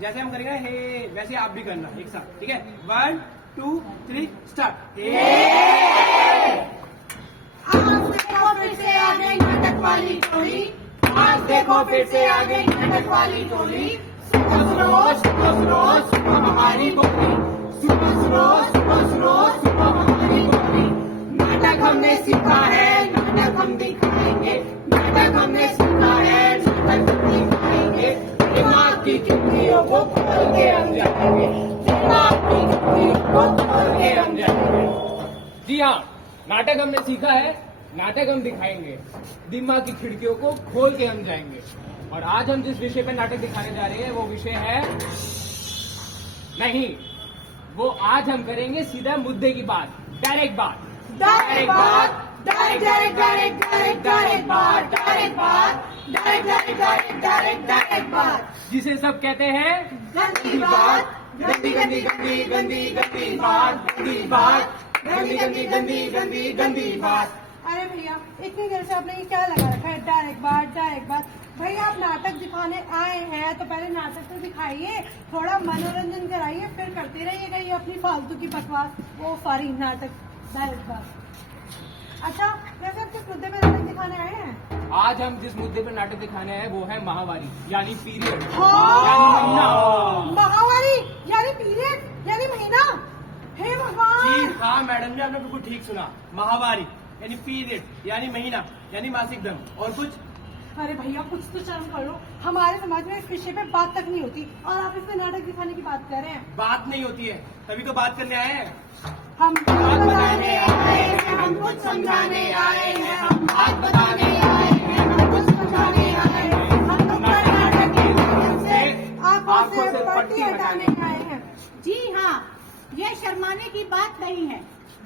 जैसे हम करेंगे हे वैसे आप भी करना एक साथ, ठीक है? 1 2 3 स्टार्ट। आज देखो फिर से आ गई नाटक वाली टोली, आज देखो फिर से आ गई नाटक वाली टोली। सुनो सुनो सुनो सुनो सुनो हमारी बोली, सुनो सुनो सुनो सुनो सुनो हमारी बोली। नाटक हमने सीखा है, नाटक हम दिखाएंगे, नाटक हमने सीखा है, नाटक हम दिखाएंगे। दिमाग की खिड़कियों को खोल के हम जाएंगे, दिमाग की खिड़कियों को खोल के हम जाएंगे। जी हाँ, नाटक हमने सीखा है, नाटक हम दिखाएंगे, दिमाग की खिड़कियों को खोल के हम जाएंगे। और आज हम जिस विषय पर नाटक दिखाने जा रहे हैं वो विषय है नहीं, वो आज हम करेंगे सीधा मुद्दे की बात, डायरेक्ट बात, डायरेक्ट बात, direct direct direct direct direct बात, डायरेक्ट बात, direct direct direct direct direct बात, जिसे सब कहते हैं गंदी बात, गंदी गंदी गंदी गंदी गंदी बात, गंदी बात, गंदी गंदी गंदी गंदी गंदी बात। अरे भैया इतनी देर से आपने ये क्या लगा रखा है, डायरेक्ट बात डायरेक्ट बात। भैया आप नाटक दिखाने आए हैं तो पहले नाटक तो दिखाइए, थोड़ा मनोरंजन कराइए, फिर करते रहिएगा ये अपनी फालतू की बकवास, वो सॉरी नाटक डायरेक्ट बात। अच्छा वैसे आप किस मुद्दे पे नाटक दिखाने आए हैं? आज हम जिस मुद्दे पर नाटक दिखाने हैं वो है महावारी यानी पीरियड, हाँ। यानी महीना। महावारी यानी पीरियड यानी महीना, हे भगवान। जी हाँ मैडम जी, आपने बिल्कुल ठीक सुना। महावारी यानी पीरियड यानी महीना यानी मासिक धर्म। और कुछ? अरे भैया कुछ तो शर्म कर लो, हमारे समाज में इस विषय पे बात तक नहीं होती और आप इसमें नाटक दिखाने की बात कर रहे हैं। बात नहीं होती है तभी तो बात करने आए हैं। हम बात बताने आए हैं, हम कुछ समझाने आए हैं, हम बात बताने आए हैं, हम कुछ समझाने आए हैं, हम नुक्कड़ नाटक के माध्यम से आंखों से पट्टी हटाने आए हैं। जी हाँ, ये शर्माने की बात नहीं है।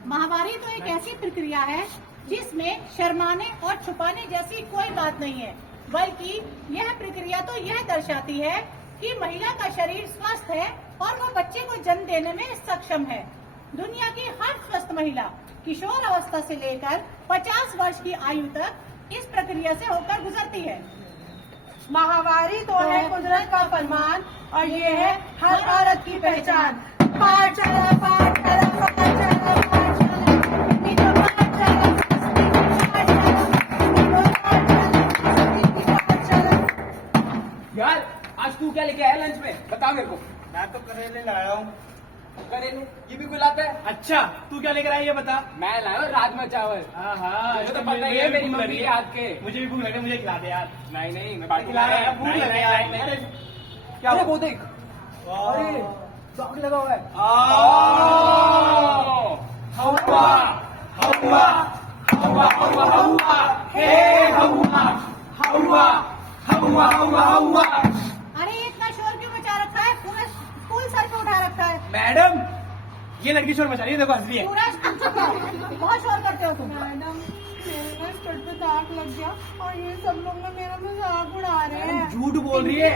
महावारी तो एक ऐसी प्रक्रिया है जिसमें शर्माने और छुपाने जैसी कोई बात नहीं है, बल्कि यह प्रक्रिया तो यह दर्शाती है कि महिला का शरीर स्वस्थ है और वो बच्चे को जन्म देने में सक्षम है। दुनिया की हर स्वस्थ महिला किशोर अवस्था से लेकर 50 वर्ष की आयु तक इस प्रक्रिया से होकर गुजरती है। महावारी तो है कुदरत का फरमान और ये है हर औरत की पहचान। पार चला पार चला पार चला पार चला, नीचे पार चला, यार आज तू क्या लेके आया लंच में, बता मेरे को। मैं तो करेले लाया हूँ। करेले ये भी गुलाब है। अच्छा तू क्या लेकर आई ये बता। मैं लाया हूँ राजमा चावल। हाँ हाँ, मुझे तो पता ही है मेरी मम्मी के हाथ के। मुझे भी भूख लगे, मुझे खिला दे यार। नहीं नहीं मैं बात खिला रहा है, भूख लगे यार। क्या वो देख, अरे दाग लगा हुआ है। हवा हवा हवा हवा हवा हे हवा हवा हवा हवा हवा। अरे इतना शोर क्यों मचा रखा है? पूरा स्कूल सर पे उठा रखा है। मैडम ये लड़की शोर मचा रही है, देखो हंस रही है। पूरा स्कूल चुप रहो। बहुत शोर करते हो तुम। मैडम मेरे ना स्कर्ट पे दाग लग गया और ये सब लोग ना मेरा मजाक उड़ा रहे हैं। झूठ बोल रही है।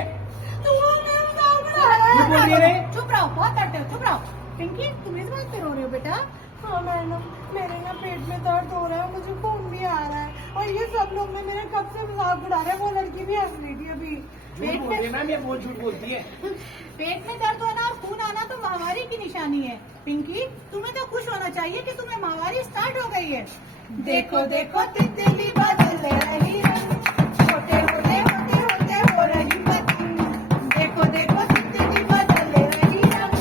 तू मेरा मजाक उड़ा रहा झूठ बोल है। रही है रे। चुप रहो, बहुत करते हो, चुप रहो। पिंकी तुम इस बात पे रो रही हो बेटा? हाँ मैडम मेरे ना पेट में दर्द हो रहा है, मुझे खून भी आ रहा है और ये सब लोग ना मेरे कब से मजाक उड़ा रहे हैं। वो लड़की भी हंस रही थी अभी। झूठ बोल रही है मैम, ये बहुत झूठ बोलती है। पेट में दर्द होना और खून आना तो महावारी की निशानी है। पिंकी तुम्हें तो खुश होना चाहिए कि तुम्हें महावारी स्टार्ट हो गई है। देखो देखो तितली बदल रही रंग, छोटे होते होते होते हो रही पतंग। देखो देखो तितली बदल रही रंग,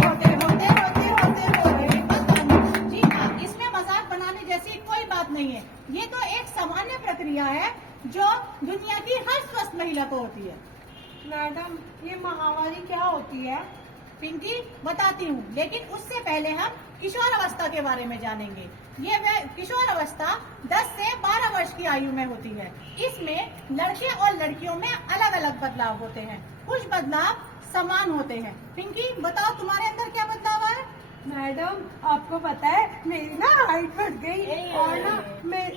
छोटे होते होते होते हो रही पतंग। जी हाँ, इसमें मजाक बनाने जैसी कोई बात नहीं है। ये तो एक सामान्य प्रक्रिया है जो दुनिया की हर स्वस्थ महिला को होती है। मैडम ये महावारी क्या होती है? पिंकी बताती हूँ, लेकिन उससे पहले हम किशोर अवस्था के बारे में जानेंगे। ये किशोर अवस्था 10 से 12 वर्ष की आयु में होती है। इसमें लड़के और लड़कियों में अलग अलग बदलाव होते हैं। कुछ बदलाव समान होते हैं। पिंकी बताओ तुम्हारे अंदर क्या बदलाव है? मैडम आपको पता है मेरी ना हाइट बढ़ गई और ना मैं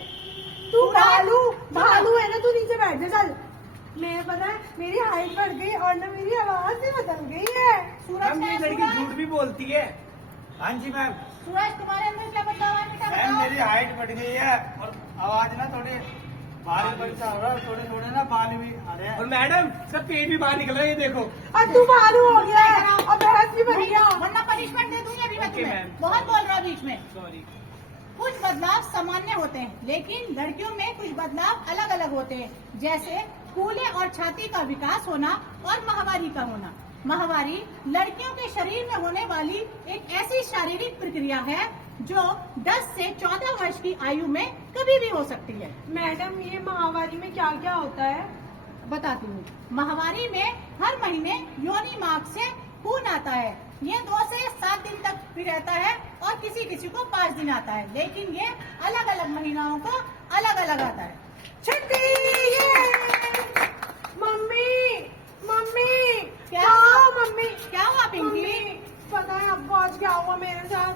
तू भालू है ना, तू नीचे बैठ जा चल। मैं पता है मेरी हाइट बढ़ गई और ना मेरी आवाज भी बदल गई है। मैम ये लड़की झूठ भी बोलती है। हाँ जी मैम। सूरज तुम्हारे अंदर क्या बदलाव है बेटा? मैम बताओ। मेरी हाइट बढ़ गई है और आवाज ना थोड़ी भारी पड़ सा हो रहा है, थोड़े थोड़े ना बाल भी आने रहा है। और मैडम सब पेट भी बाहर निकल रहा है, ये देखो। अब तू मारू हो गया है और बहस भी बन गया। वरना पनिशमेंट दे दूंगी अभी मैं Okay, तुम्हें। ma'am. बहुत बोल रहा हूँ बीच में। सॉरी। कुछ बदलाव सामान्य होते हैं, लेकिन लड़कियों में कुछ बदलाव अलग अलग होते हैं, जैसे कूल्हे और छाती का विकास होना और माहवारी का होना। माहवारी लड़कियों के शरीर में होने वाली एक ऐसी शारीरिक प्रक्रिया है जो 10 से 14 वर्ष की आयु में कभी भी हो सकती है। मैडम ये माहवारी में क्या क्या होता है? बताती हूँ। माहवारी में हर महीने योनि मार्ग से खून आता है। ये 2 से 7 दिन तक भी रहता है और किसी किसी को 5 दिन आता है, लेकिन ये अलग अलग महिलाओं को अलग अलग आता है। छुट्टी ये! मम्मी मम्मी क्या मम्मी क्या हुआ पिंकी? मम्मी, पता है आपको आज क्या हुआ मेरे साथ?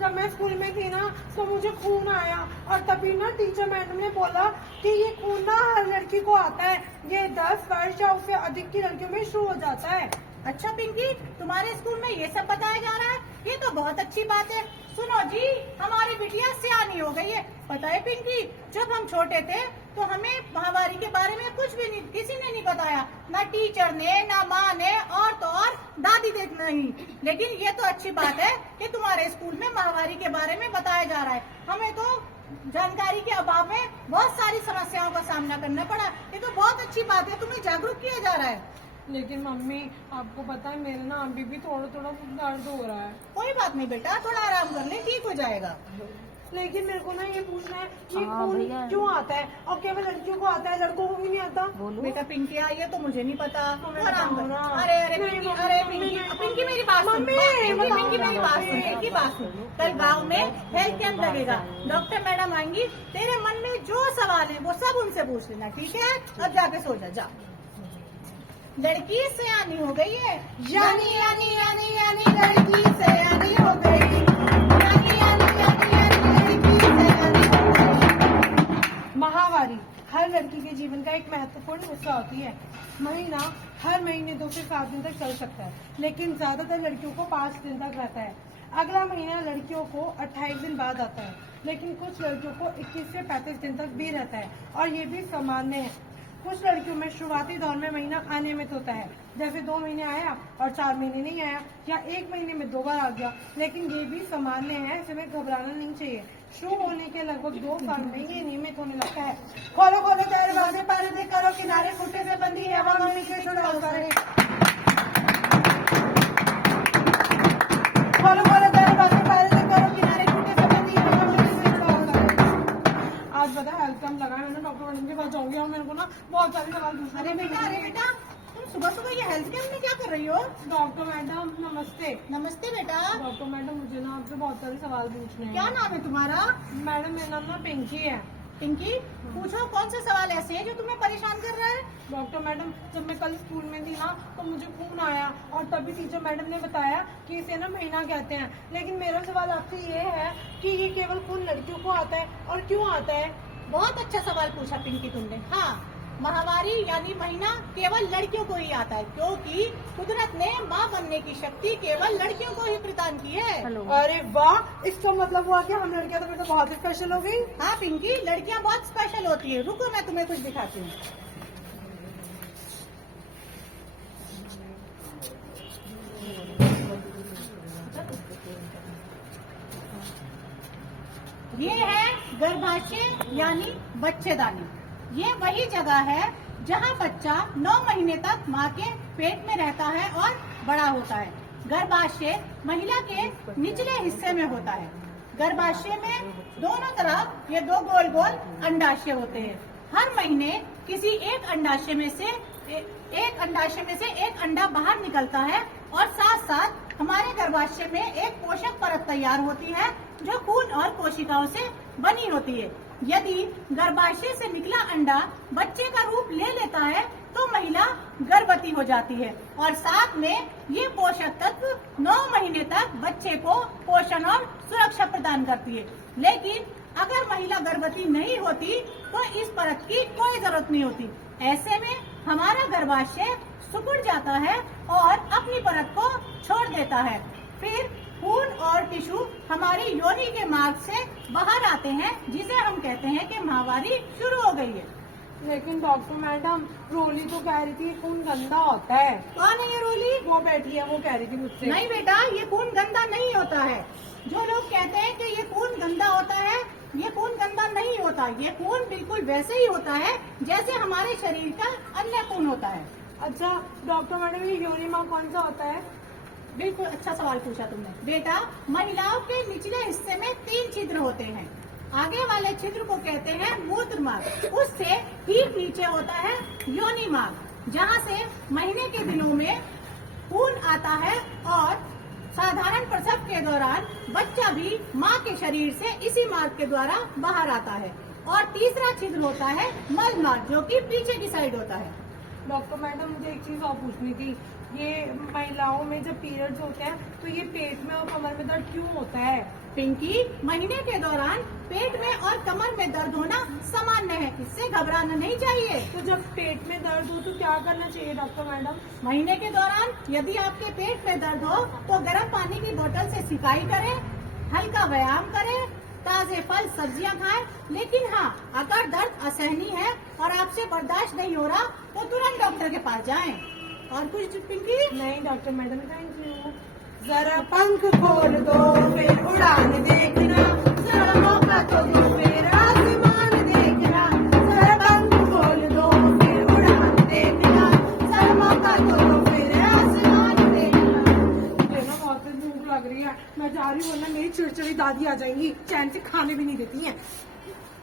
जब मैं स्कूल में थी ना तो मुझे खून आया और तभी ना टीचर मैडम ने बोला कि ये खून ना हर लड़की को आता है, ये 10 वर्ष या उससे अधिक की लड़कियों में शुरू हो जाता है। अच्छा पिंकी, तुम्हारे स्कूल में ये सब बताया जा रहा है, ये तो बहुत अच्छी बात है। सुनो जी, हमारी बिटिया सियानी हो गई है। पता है पिंकी, जब हम छोटे थे तो हमें माहवारी के बारे में कुछ भी नहीं, किसी ने नहीं बताया, ना टीचर ने, ना माँ ने, और तो और दादी देख नहीं। लेकिन ये तो अच्छी बात है कि तुम्हारे स्कूल में माहवारी के बारे में बताया जा रहा है। हमें तो जानकारी के अभाव में बहुत सारी समस्याओं का सामना करना पड़ा। ये तो बहुत अच्छी बात है, तुम्हें जागरूक किया जा रहा है। लेकिन मम्मी आपको पता है मेरे ना अभी भी थोड़ा थोड़ा दर्द हो रहा है। कोई बात नहीं बेटा, थोड़ा आराम कर ले, ठीक हो जाएगा। लेकिन मेरे को ना ये पूछना है कि खून क्यों आता है और केवल लड़कियों को आता है, लड़कों को भी नहीं आता? बेटा पिंकी, ये तो मुझे नहीं पता, तुम्हें आराम कर। बताओ ना। अरे अरे नहीं, पिंकी, मम्मी, अरे मम्मी, पिंकी, नहीं, पिंकी मेरी बात सुन। मम्मी, पिंकी बताओ पिंकी मेरी ना, बात सुन, मम्मी। एक ही बात सुन। कल गांव में हेल्थ कैंप लगेगा, डॉक्टर मैडम आएंगी, तेरे मन में जो सवाल है वो सब उनसे पूछ लेना, ठीक है? अब जाके सो जा। लड़की सयानी हो गई है, यानी यानी यानी यानी लड़की सयानी हो गई, यानी यानी यानी यानी लड़की सयानी हो गई। माहवारी हर लड़की के जीवन का एक महत्वपूर्ण हिस्सा होती है। महीना हर महीने 2 से 7 दिन तक चल सकता है, लेकिन ज्यादातर लड़कियों को 5 दिन तक रहता है। अगला महीना लड़कियों को 28 दिन बाद आता है, लेकिन कुछ लड़कियों को 21 से 35 दिन तक भी रहता है और ये भी सामान्य है। कुछ लड़कियों में शुरुआती दौर में महीना अनियमित होता है, जैसे 2 महीने आया और 4 महीने नहीं आया, या 1 महीने में 2 बार आ गया, लेकिन ये भी सामान्य है, इसमें घबराना नहीं चाहिए। शुरू होने के लगभग 2 साल में ये नियमित होने लगता है। खोलो खोलो दरवाजे, पर्दे करो किनारे, फुटे से बंदी है, हवा में नीचे छोड़ो सारे। खोलो खोलो दरवाजे, पर्दे करो किनारे, फुटे से बंदी है, हवा में नीचे छोड़ो सारे। आज पता है हेल्थ कैंप लगा है, मैंने डॉक्टर मैडम के पास जाऊंगी और मेरे को ना बहुत सारे सवाल पूछने। अरे बेटा, तुम सुबह सुबह ये हेल्थ कैंप में क्या कर रही हो? डॉक्टर मैडम नमस्ते। नमस्ते बेटा। डॉक्टर मैडम मुझे ना आपसे बहुत सारे सवाल पूछने हैं। क्या नाम है तुम्हारा? मैडम मेरा नाम ना पिंकी है। पिंकी, पूछो कौन से सवाल ऐसे हैं जो तुम्हें परेशान कर रहा है? डॉक्टर मैडम जब मैं कल स्कूल में थी ना तो मुझे खून आया और तभी टीचर मैडम ने बताया कि इसे ना महीना कहते हैं। लेकिन मेरा सवाल आपसे ये है कि ये केवल खून लड़कियों को आता है और क्यों आता है? बहुत अच्छा सवाल पूछा पिंकी तुमने। हाँ, माहवारी यानी महीना केवल लड़कियों को ही आता है, क्योंकि कुदरत ने माँ बनने की शक्ति केवल लड़कियों को ही प्रदान की है। अरे वाह, इसका मतलब हुआ कि हम लड़कियां तो फिर तो बहुत स्पेशल हो गई। हाँ पिंकी, लड़कियाँ बहुत स्पेशल होती है। रुको मैं तुम्हें कुछ दिखाती हूँ। ये है गर्भाशय यानी बच्चेदानी। ये वही जगह है जहाँ बच्चा 9 महीने तक माँ के पेट में रहता है और बड़ा होता है। गर्भाशय महिला के निचले हिस्से में होता है। गर्भाशय में दोनों तरफ ये 2 गोल गोल अंडाशय होते हैं। हर महीने किसी एक अंडाशय में से एक अंडा बाहर निकलता है और साथ साथ हमारे गर्भाशय में एक पोषक परत तैयार होती है जो खून और कोशिकाओं से बनी होती है। यदि गर्भाशय से निकला अंडा बच्चे का रूप ले लेता है तो महिला गर्भवती हो जाती है और साथ में ये पोषक तत्व 9 महीने तक बच्चे को पोषण और सुरक्षा प्रदान करती है। लेकिन अगर महिला गर्भवती नहीं होती तो इस परत की कोई जरूरत नहीं होती। ऐसे में हमारा गर्भाशय सिकुड़ जाता है और अपनी परत को छोड़ देता है। फिर खून और टिश्यू हमारी योनि के मार्ग से बाहर आते हैं, जिसे हम कहते हैं कि माहवारी शुरू हो गई है। लेकिन डॉक्टर मैडम रोली तो कह रही थी खून गंदा होता है। कौन है ये रोली? वो बैठी है, वो कह रही थी मुझसे। नहीं बेटा, ये खून गंदा नहीं होता है। जो लोग कहते हैं कि ये खून गंदा होता है, ये खून गंदा नहीं होता। ये खून बिल्कुल वैसे ही होता है जैसे हमारे शरीर का अन्य खून होता है। अच्छा डॉक्टर मैडम, ये यूरिमा कौन सा होता है? बिल्कुल अच्छा सवाल पूछा तुमने बेटा। महिलाओं के निचले हिस्से में 3 छिद्र होते हैं। आगे वाले छिद्र को कहते हैं मूत्र मार्ग, उससे ठीक नीचे होता है योनि मार्ग, जहाँ से महीने के दिनों में खून आता है और साधारण प्रसव के दौरान बच्चा भी माँ के शरीर से इसी मार्ग के द्वारा बाहर आता है। और तीसरा छिद्र होता है मल मार्ग, जो कि पीछे की साइड होता है। डॉक्टर मैडम मुझे एक चीज और पूछनी थी, ये महिलाओं में जब पीरियड्स होते हैं तो ये पेट में और कमर में दर्द क्यों होता है? पिंकी, महीने के दौरान पेट में और कमर में दर्द होना सामान्य है, इससे घबराना नहीं चाहिए। तो जब पेट में दर्द हो तो क्या करना चाहिए डॉक्टर मैडम? महीने के दौरान यदि आपके पेट में दर्द हो तो गर्म पानी की बोतल से सिकाई करें, हल्का व्यायाम करें, ताजे फल सब्जियां खाएं। लेकिन हाँ, अगर दर्द असहनीय है और आपसे बर्दाश्त नहीं हो रहा तो तुरंत डॉक्टर के पास जाएं। और कुछ पिंकी? नहीं डॉक्टर मैडम, थैंक यू। जरा पंख खोल दो फिर उड़ान देखना, जरा मौका तो दो फिर आसमान देखना, जरा पंख खोल दो फिर उड़ान देखना, जरा मौका तो दो फिर आसमान देखना। मुझे ना बहुत भूख लग रही है, मैं जा रही हूँ वरना मेरी चिड़चिड़ी दादी आ जाएंगी, चैन से खाने भी नहीं देती हैं।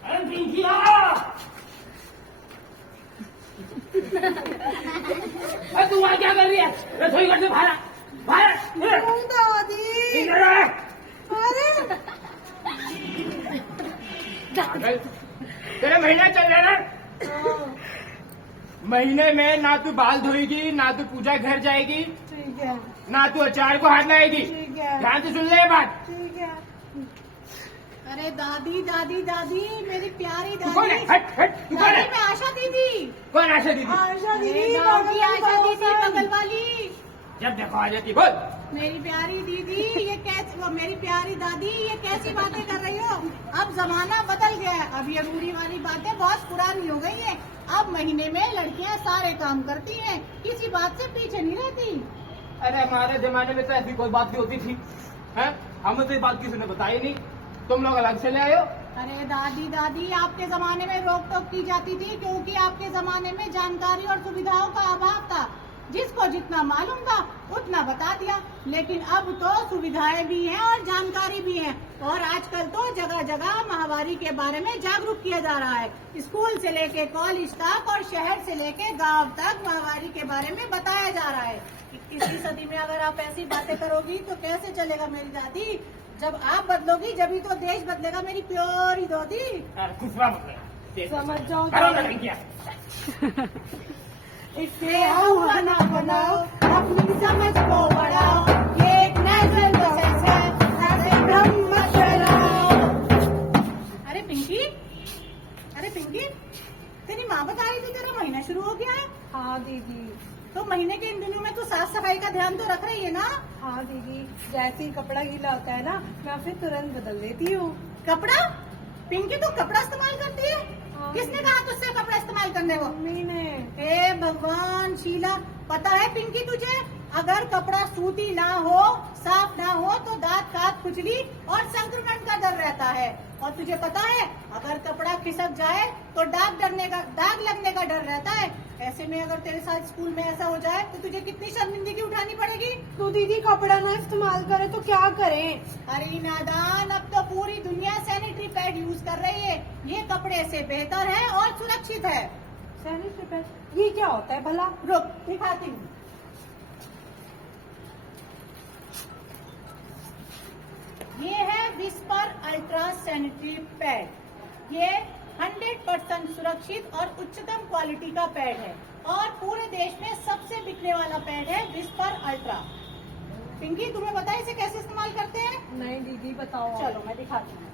अरे पिंकी आ! अरे तू वहाँ क्या कर रही है? रसोई घर से बाहर आ! बाहर आ! क्यों दादी? इधर आ! अरे पागल, तेरे महीना चल रहा है ना? महीने में ना तू बाल धोएगी, ना तू पूजा घर जाएगी, ठीक है, ना तू अचार को हाथ लगाएगी। ठीक है, ध्यान से सुन ले ये बात। ठीक है। अरे दादी दादी दादी, मेरी प्यारी तू कौन है? दादी। हट हट, तू कौन दादी, है? मैं आशा दीदी। कौन आशा दीदी? आशा अरे दीदी, गाँव की आशा दीदी, बगल बगल वाली। जब देखो आ जाती, बोल। मेरी प्यारी दीदी, ये कैसी, वो मेरी प्यारी दादी, ये कैसी बातें कर रही हो? अब जमाना बदल गया है। अब ये रूढ़ी वाली बातें बहुत पुरानी हो गई है। अब महीने में लड़कियां सारे काम करती हैं, किसी बात से पीछे नहीं रहती। अरे हमारे जमाने में तो ऐसी कोई बात नहीं होती थी, हैं? हमें तो ये बात किसी ने बताई नहीं, तुम लोग अलग से ले आए हो। अरे दादी दादी, आपके जमाने में रोक टोक की जाती थी क्योंकि आपके जमाने में जानकारी और सुविधाओं का अभाव था। जिसको जितना मालूम था उतना बता दिया। लेकिन अब तो सुविधाएं भी हैं और जानकारी भी है, और आजकल तो जगह जगह महामारी के बारे में जागरूक किया जा रहा है। स्कूल से लेके कॉलेज तक और शहर से लेके गांव तक महामारी के बारे में बताया जा रहा है। 21वीं सदी में अगर आप ऐसी बातें करोगी तो कैसे चलेगा मेरी दादी? जब आप बदलोगी जभी तो देश बदलेगा मेरी प्यारी दादी। अरे खुशबा मतलब समझ जाओ करो ना क्या? इससे आह्वान बनाओ, अपनी समझ को बढ़ाओ, ये एक नेचुरल प्रोसेस है, ऐसे भ्रम मत फैलाओ। अरे पिंकी, अरे पिंकी, तेरी माँ बता रही थी तेरा महीना शुरू हो गया है। हाँ दीदी। तो महीने के इन दिनों में तो साफ सफाई का ध्यान तो रख रही है ना? हाँ दीदी, जैसे ही कपड़ा गीला होता है ना, मैं फिर तुरंत बदल देती हूँ। कपड़ा? पिंकी, तू कपड़ा इस्तेमाल करती है? हाँ। किसने कहा तुझसे कपड़ा इस्तेमाल करने को? मम्मी ने। हे भगवान शीला, पता है पिंकी तुझे, अगर कपड़ा सूती ना हो, साफ ना हो तो दांत काट खुजली और संक्रमण का डर रहता है। और तुझे पता है, अगर कपड़ा खिसक जाए तो दाग लगने का डर रहता है। ऐसे में अगर तेरे साथ स्कूल में ऐसा हो जाए तो तुझे कितनी शर्मिंदगी उठानी पड़ेगी। तो दीदी कपड़ा ना इस्तेमाल करे तो क्या करें? अरे नादान, अब तो पूरी दुनिया सैनिटरी पैड यूज कर रही है। ये कपड़े से बेहतर है और सुरक्षित है। सैनिटरी पैड, ये क्या होता है भला? रुक, दिखाती हूँ। ये है विस्पर अल्ट्रा सैनिटरी पैड। ये 100% सुरक्षित और उच्चतम क्वालिटी का पैड है और पूरे देश में सबसे बिकने वाला पैड है विस्पर अल्ट्रा। पिंकी, तुम्हें पता है इसे कैसे इस्तेमाल करते हैं? नहीं दीदी बताओ। चलो मैं दिखाती हूँ।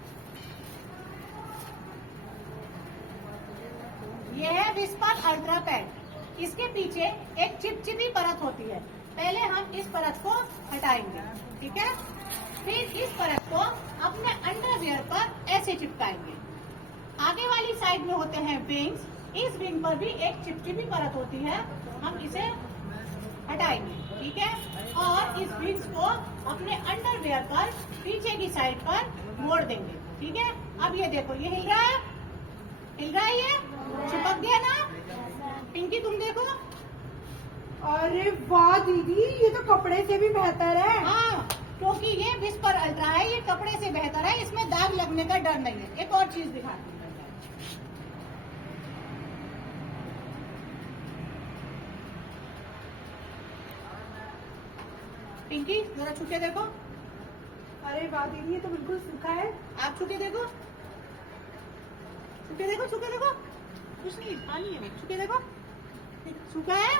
ये है विस्पर अल्ट्रा पैड। इसके पीछे एक चिपचिपी परत होती है। पहले हम इस परत को हटाएंगे, ठीक है? फिर इस परत को अपने अंडरवियर पर ऐसे चिपकाएंगे। आगे वाली साइड में होते हैं विंग्स, इस विंग पर भी एक चिपचिपी परत होती है, हम इसे हटाएंगे, ठीक है। और इस विंग्स को अपने अंडरवेयर पर पीछे की साइड पर मोड़ देंगे, ठीक है। अब ये देखो, ये हिल रहा है, हिल रहा है, ये चिपक गया ना। पिंकी तुम देखो, अरे वाह दीदी, ये तो कपड़े से भी बेहतर है। हाँ, क्योंकि ये विस्पर अल्ट्रा है, ये कपड़े से बेहतर है, इसमें दाग लगने का डर नहीं है। एक और चीज दिखाती हूँ। पिंकी जरा छू के देखो, अरे वाह दीदी, ये तो बिल्कुल सूखा है। आप छू के देखो, छू के देखो, छू के देखो, कुछ नहीं, पानी है, छू के देखो, सूखा है,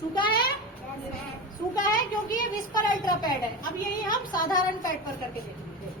सूखा है, सूखा है, क्योंकि ये विस्पर अल्ट्रा पैड है। अब यही हम साधारण पैड पर करके देखेंगे।